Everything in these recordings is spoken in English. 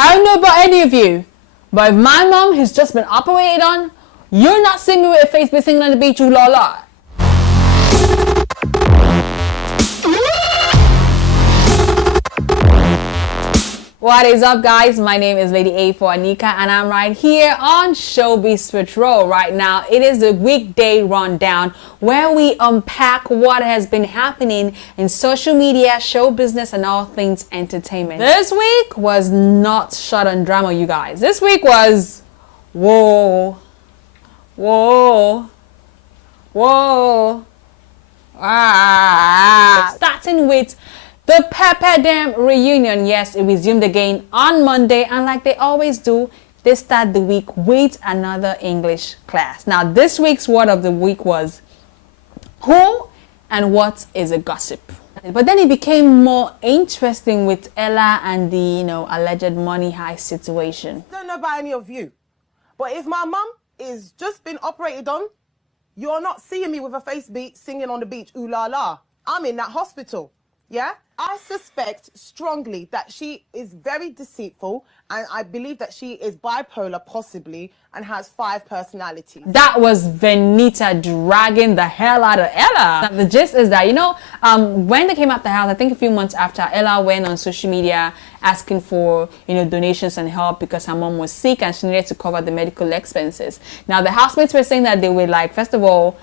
I don't know about any of you, but if my mom has just been operated on, you're not seeing me with a face be singing on the beach, ooh la la. What is up, guys? My name is Lady A for Anika, and I'm right here on Showbiz Patrol. Right now, it is the weekday rundown where we unpack what has been happening in social media, show business, and all things entertainment. This week was not short on drama, you guys. This week was whoa. Starting with the PepperDem Reunion. Yes, it resumed again on Monday, and like they always do, they start the week with another English class. Now, this week's word of the week was who and what is a gossip. But then it became more interesting with Ella and the, alleged money heist situation. I don't know about any of you, but if my mum is just been operated on, you're not seeing me with a face beat singing on the beach, ooh la la. I'm in that hospital, yeah? I suspect strongly that she is very deceitful, and I believe that she is bipolar possibly and has 5 personalities. That was Venita dragging the hell out of Ella. The gist is that, when they came out the house, I think a few months after, Ella went on social media asking for, donations and help because her mom was sick and she needed to cover the medical expenses. Now, the housemates were saying that they were like, first of all,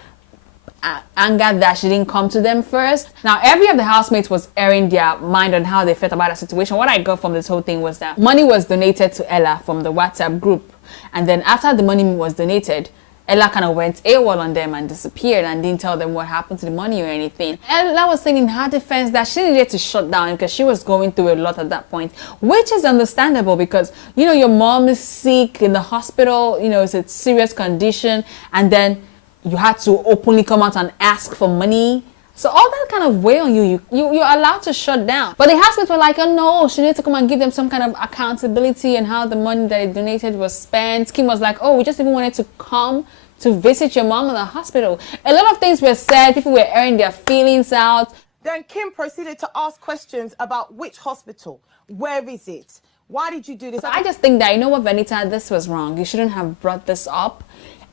angered that she didn't come to them first. Now, every of the housemates was airing their mind on how they felt about the situation. What I got from this whole thing was that money was donated to Ella from the WhatsApp group, and then after the money was donated, Ella kind of went AWOL on them and disappeared and didn't tell them what happened to the money or anything. Ella was saying in her defense that she needed to shut down because she was going through a lot at that point, which is understandable because, your mom is sick in the hospital, it's a serious condition, and then you had to openly come out and ask for money. So all that kind of weigh on you. You're allowed to shut down. But the housemates were like, oh no, she needs to come and give them some kind of accountability and how the money that they donated was spent. Kim was like, oh, we just even wanted to come to visit your mom in the hospital. A lot of things were said. People were airing their feelings out. Then Kim proceeded to ask questions about which hospital, where is it, why did you do this? So I just think that, Venita, this was wrong. You shouldn't have brought this up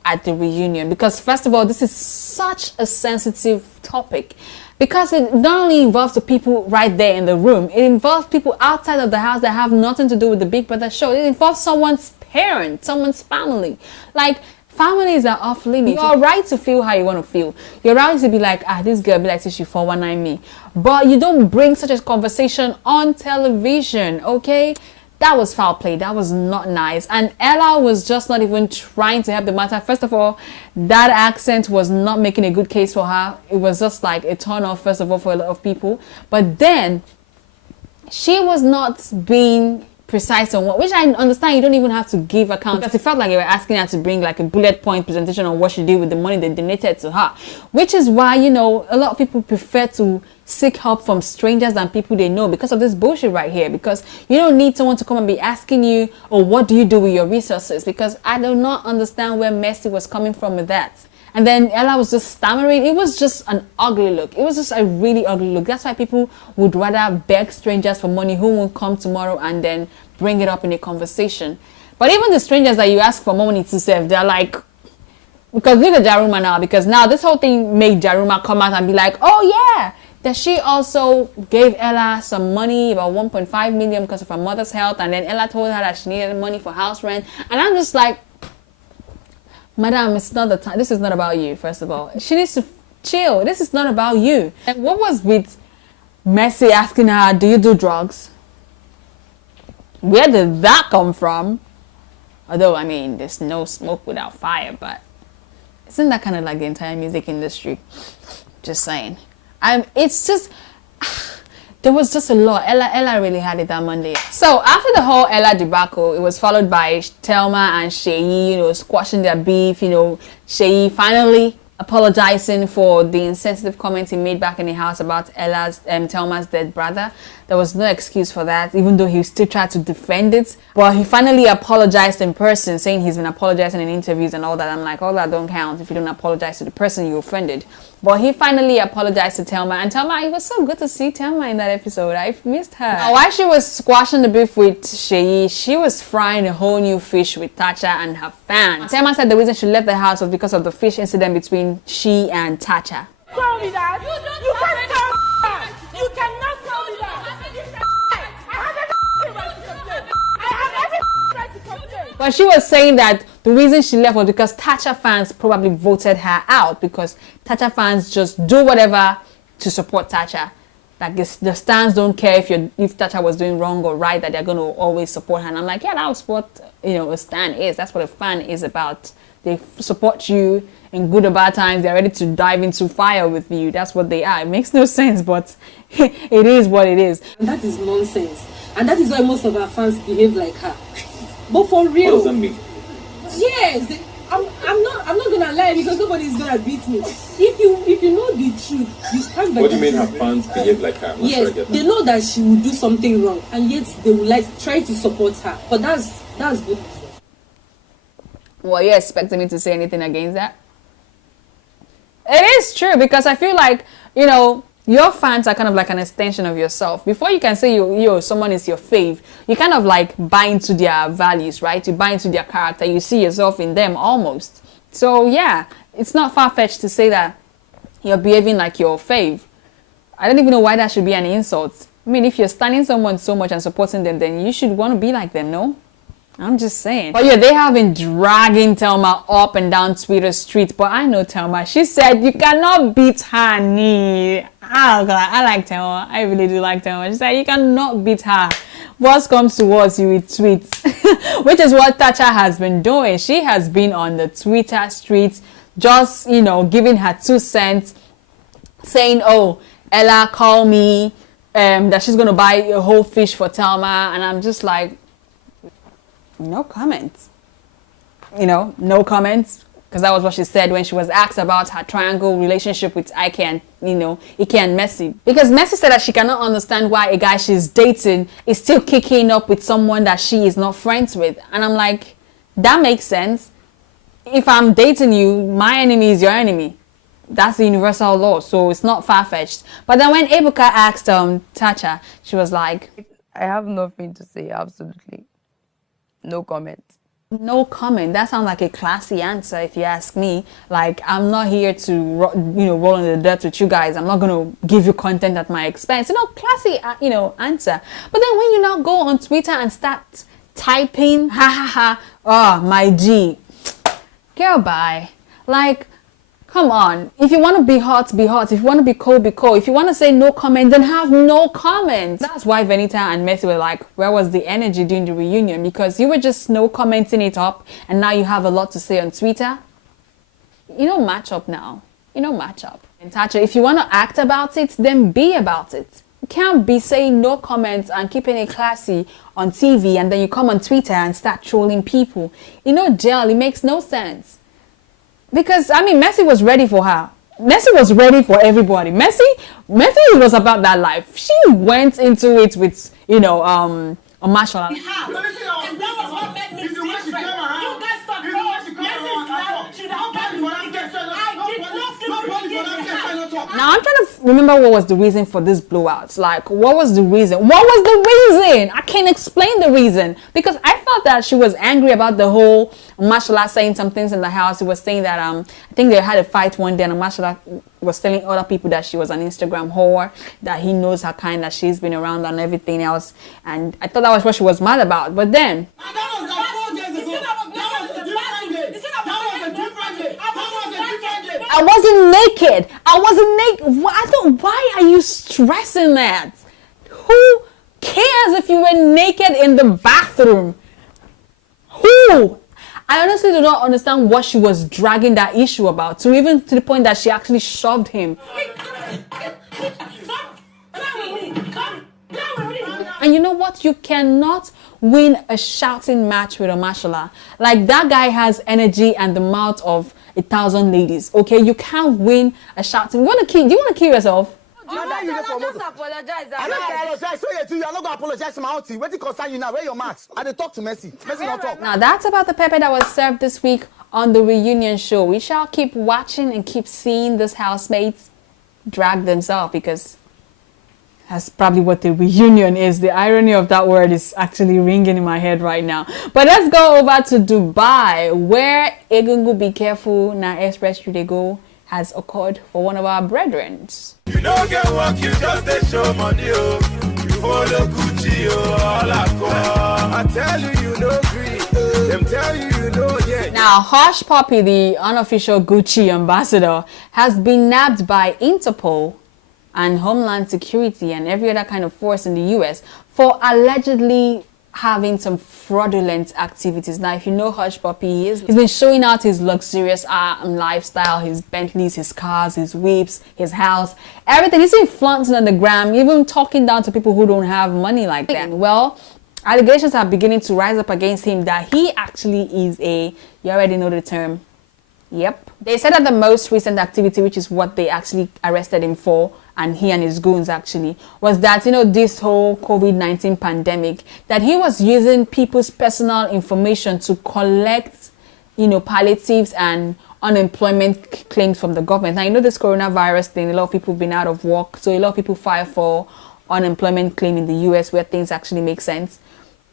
at the reunion because, first of all, this is such a sensitive topic because it not only involves the people right there in the room, it involves people outside of the house that have nothing to do with the Big Brother show. It involves someone's parent, someone's family. Like, families are off limits. You're right to feel how you want to feel. You're right to be like, this girl be like she 419 me, but you don't bring such a conversation on television, okay? That was foul play. That was not nice. And Ella was just not even trying to help the matter. First of all, that accent was not making a good case for her. It was just like a turn off, first of all, for a lot of people. But then she was not being precise on what, which I understand you don't even have to give account, because it felt like you were asking her to bring like a bullet point presentation on what she did with the money they donated to her, which is why, a lot of people prefer to seek help from strangers than people they know because of this bullshit right here, because you don't need someone to come and be asking you, oh, what do you do with your resources? Because I do not understand where Messi was coming from with that. And then Ella was just stammering. It was just an ugly look. It was just a really ugly look. That's why people would rather beg strangers for money who won't come tomorrow and then bring it up in a conversation. But even the strangers that you ask for money to serve, they're like, because look at Jaruma now, because now this whole thing made Jaruma come out and be like, oh yeah, that she also gave Ella some money, about 1.5 million because of her mother's health, and then Ella told her that she needed money for house rent. And I'm just like, madam, it's not the time. This is not about you, first of all. She needs to chill. This is not about you. And what was with Messi asking her, do you do drugs? Where did that come from? Although, there's no smoke without fire, but isn't that kind of like the entire music industry? Just saying. It's just, there was just a lot. Ella really had it that Monday. So after the whole Ella debacle, it was followed by Thelma and Sheyi, squashing their beef. Sheyi finally apologizing for the insensitive comments he made back in the house about Thelma's dead brother. There was no excuse for that, even though he still tried to defend it. But he finally apologized in person, saying he's been apologizing in interviews and all that. I'm like, all that don't count if you don't apologize to the person you offended. But he finally apologized to Thelma. And Thelma, it was so good to see Thelma in that episode. I missed her. Now, while she was squashing the beef with Sheyi, she was frying a whole new fish with Tacha and her fans. Thelma said the reason she left the house was because of the fish incident between she and Tacha. Tell me that. You can't tell me that. You cannot tell me that. But she was saying that the reason she left was because Tacha fans probably voted her out, because Tacha fans just do whatever to support Tacha. Like the stans don't care if Tacha was doing wrong or right, that they're going to always support her. And I'm like, yeah, that's what a stan is. That's what a fan is about. They support you in good or bad times. They're ready to dive into fire with you. That's what they are. It makes no sense, but it is what it is. And that is nonsense. And that is why most of our fans behave like her. But for real, what does that mean? Yes, I'm not gonna lie, because nobody's gonna beat me. If you know the truth, you stand by. What do you mean her fans behave like her? Yes, they know that she will do something wrong, and yet they will try to support her. But that's good. Well, you expecting me to say anything against that? It is true, because I feel like, your fans are kind of like an extension of yourself. Before you can say someone is your fave, you kind of like buy into their values, right? You buy into their character. You see yourself in them almost. So yeah, it's not far-fetched to say that you're behaving like your fave. I don't even know why that should be an insult. I mean, if you're standing someone so much and supporting them, then you should want to be like them, no? I'm just saying. But yeah, they have been dragging Thelma up and down Twitter street. But I know Thelma. She said you cannot beat her knee. Oh God, I like Thelma. I really do like Thelma. She said you cannot beat her. What comes towards you with tweets, which is what Tacha has been doing. She has been on the Twitter streets, just giving her 2 cents, saying, "Oh, Ella, call me," that she's gonna buy a whole fish for Thelma, and I'm just like, no comments. No comments, because that was what she said when she was asked about her triangle relationship with Ike and Ike and Messi. Because Messi said that she cannot understand why a guy she's dating is still kicking up with someone that she is not friends with. And I'm like, that makes sense. If I'm dating you, my enemy is your enemy. That's the universal law, so it's not far-fetched. But then when Ebuka asked Tacha, she was like, I have nothing to say, absolutely. No comment. No comment. That sounds like a classy answer, if you ask me. Like, I'm not here to, roll in the dirt with you guys. I'm not going to give you content at my expense. Classy, answer. But then when you now go on Twitter and start typing, ha ha ha, oh, my G, girl, bye. Like, come on. If you want to be hot, be hot. If you want to be cold, be cold. If you want to say no comment, then have no comment. That's why Venita and Messi were like, where was the energy during the reunion? Because you were just no commenting it up, and now you have a lot to say on Twitter. You don't match up now. You don't match up. And Tacha, if you want to act about it, then be about it. You can't be saying no comments and keeping it classy on TV, and then you come on Twitter and start trolling people. Gel, it makes no sense. Because, Messi was ready for her. Messi was ready for everybody. Messi was about that life. She went into it with, a martial art. And that was what made me different. You guys thought, Messi should have done I did nothing. Now, I'm trying to remember what was the reason for this blowouts. Like, what was the reason? What was the reason? I can't explain the reason. Because I thought that she was angry about the whole Mashallah saying some things in the house. He was saying that, I think they had a fight one day, and Mashallah was telling other people that she was an Instagram whore, that he knows her kind, that she's been around and everything else. And I thought that was what she was mad about. But then... I wasn't naked. Why are you stressing that? Who cares if you were naked in the bathroom? Who? I honestly do not understand what she was dragging that issue about, to the point that she actually shoved him. And you know what? You cannot win a shouting match with a mashallah. Like, that guy has energy and the mouth of 1,000 ladies. Okay, you can't win a shouting. Do you want to kill yourself? Just apologize. I don't apologize. So you are not going to apologize to my auntie. Wait to concern you now. Where your mask? I dey talk to Messi. Messi not talk. Now that's about the pepper that was served this week on the reunion show. We shall keep watching and keep seeing these housemates drag themselves, because that's probably what the reunion is. The irony of that word is actually ringing in my head right now. But let's go over to Dubai, where Egungu Be Careful Now Express they go has occurred for one of our brethren. You don't get work, you just dey show money, oh. You follow Gucci, oh, all I tell you, you know green. Them tell you, you know, yeah. Now, HushPuppi, the unofficial Gucci ambassador, has been nabbed by Interpol and Homeland Security and every other kind of force in the US for allegedly having some fraudulent activities. Now, if you know HushPuppi, he's been showing out his luxurious lifestyle, his Bentleys, his cars, his whips, his house, everything. He's been flaunting on the gram, even talking down to people who don't have money like that. Well, allegations are beginning to rise up against him that he actually is you already know the term. Yep. They said that the most recent activity, which is what they actually arrested him for, and he and his goons actually, was that, this whole COVID-19 pandemic, that he was using people's personal information to collect, palliatives and unemployment claims from the government. Now, this coronavirus thing, a lot of people have been out of work, so a lot of people file for unemployment claim in the US where things actually make sense,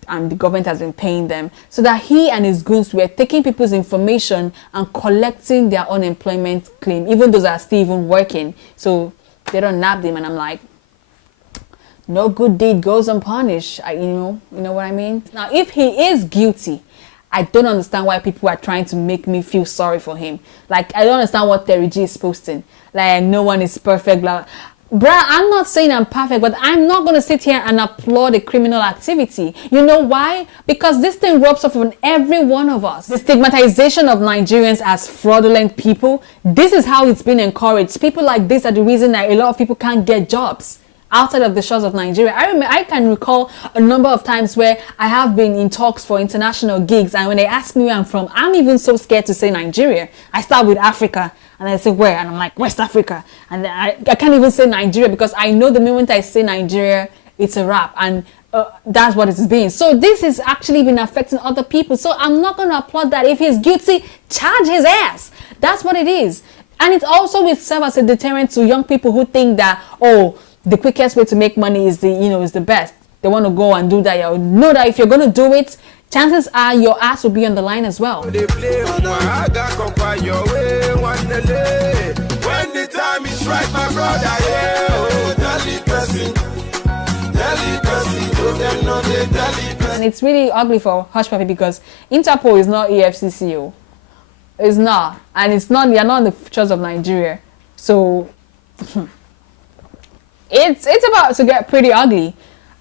and the government has been paying them, so that he and his goons were taking people's information and collecting their unemployment claim, even those that are still even working. So they don't nab them, and I'm like, no good deed goes unpunished. You know what I mean? Now, if he is guilty, I don't understand why people are trying to make me feel sorry for him. Like, I don't understand what Terry G is posting. Like, no one is perfect, blah. Bruh, I'm not saying I'm perfect, but I'm not going to sit here and applaud a criminal activity. You know why? Because this thing rubs off on every one of us. The stigmatization of Nigerians as fraudulent people, this is how it's been encouraged. People like this are the reason that a lot of people can't get jobs outside of the shores of Nigeria. I can recall a number of times where I have been in talks for international gigs, and when they ask me where I'm from, I'm even so scared to say Nigeria. I start with Africa, and I say where, and I'm like West Africa, and then I can't even say Nigeria, because I know the moment I say Nigeria, it's a wrap, and that's what it's been. So this has actually been affecting other people. So I'm not going to applaud that. If he's guilty, charge his ass. That's what it is. And it also will serve as a deterrent to young people who think that, the quickest way to make money is the best. They want to go and do that. You know that if you're going to do it, chances are your ass will be on the line as well. They play when the time is right, my brother, And it's really ugly for HushPuppi, because Interpol is not EFCC. It's not. And it's not, you're not in the shores of Nigeria. So it's about to get pretty ugly.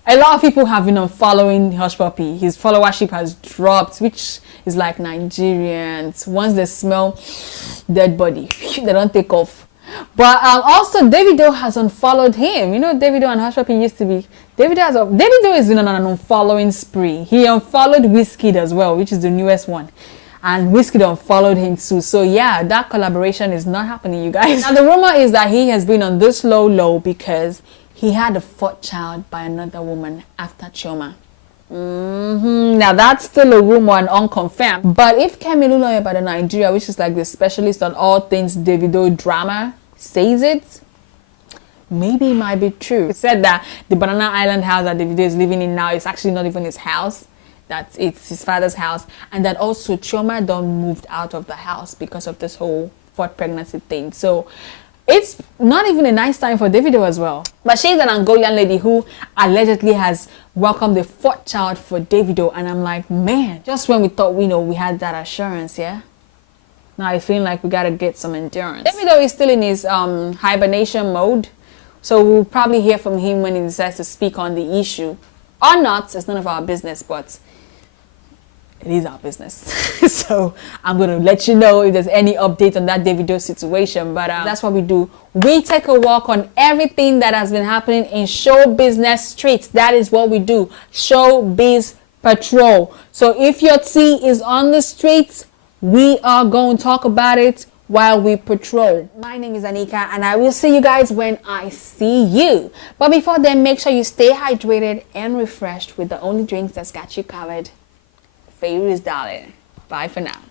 A lot of people have been unfollowing HushPuppi. His followership has dropped, which is like Nigerians. Once they smell dead body, they don't take off. But also Davido has unfollowed him. Davido and HushPuppi used to be. Davido is been on an unfollowing spree. He unfollowed Wizkid as well, which is the newest one. And Wizkid unfollowed him too. So yeah, that collaboration is not happening, you guys. Now the rumor is that he has been on this low because he had a fourth child by another woman after Chioma. Now that's still a rumor and unconfirmed. But if Kemi Oluloyebade Nigeria, which is like the specialist on all things Davido drama, says it, maybe it might be true. He said that the Banana Island house that Davido is living in now is actually not even his house. That it's his father's house, and that also Chioma done moved out of the house because of this whole fourth pregnancy thing. So it's not even a nice time for Davido as well. But she's an Angolan lady who allegedly has welcomed the fourth child for Davido, and I'm like, man, just when we thought we had that assurance, yeah, now I feel like we gotta get some endurance. Davido is still in his hibernation mode, so we'll probably hear from him when he decides to speak on the issue or not. It's none of our business, but it is our business. So I'm going to let you know if there's any update on that Davido situation. But that's what we do. We take a walk on everything that has been happening in show business streets. That is what we do. Showbiz patrol. So if your tea is on the streets, we are going to talk about it. while we patrol. My name is Anika, and I will see you guys when I see you. But before then, make sure you stay hydrated and refreshed with the only drinks that's got you covered. Favors, darling. Bye for now.